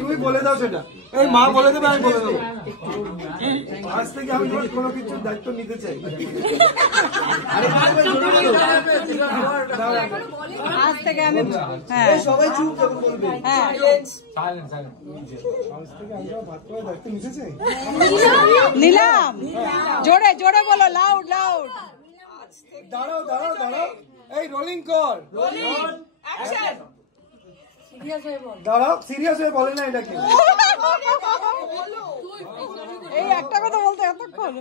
তুমি বলে দাও সেটা, এই মা বলে দেবে, আমি বলে দেবো। আজ থেকে আমি তোমার কোনো কিছুর দায়িত্ব নিতে চাই। আজ থেকে আমি সবাই চুপ যখন বলবে। নিলাম, জোরে জোরে বলো, লাউড লাউড। দাঁড়াও দাঁড়াও দাঁড়াও, এই রোলিং কর, দাঁড়াও, সিরিয়াস হয়ে বলে না এটাকে। এই একটা কথা বলতে এতক্ষণ।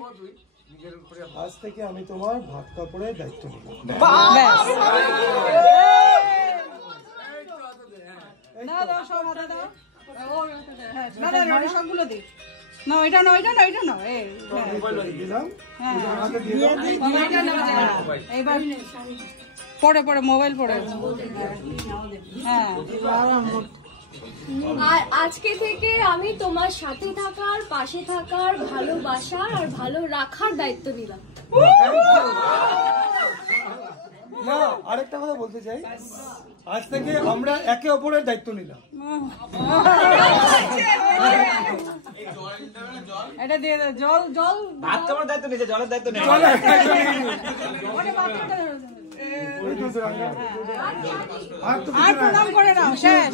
আজ থেকে আমি তোমার ভাত কাপড়ের দায়িত্ব নিলাম। সবগুলো দিই না, ওইটা না, ওইটা না, ওইটা না, এইবার পরে পরে মোবাইল পড়ে। হ্যাঁ, আর আজকে থেকে আমি তোমার সাথে থাকার, পাশে থাকার, ভালোবাসার আর ভালো রাখার দায়িত্ব নিলাম। না, আরেকটা কথা বলতে চাই, আজ থেকে আমরা একে অপরের দায়িত্ব নিলাম। এটা দিয়ে জল জল ভাত খাওয়ার দায়িত্ব নিয়েছে, জলের দায়িত্ব নেই। আর প্রণাম করে নাও, শেষ।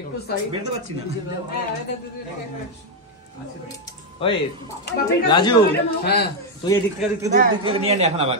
একটু বেরোতে পারছি না। ওই রাজু, হ্যাঁ তুই এদিক থেকে নিয়ে নে এখন আবার।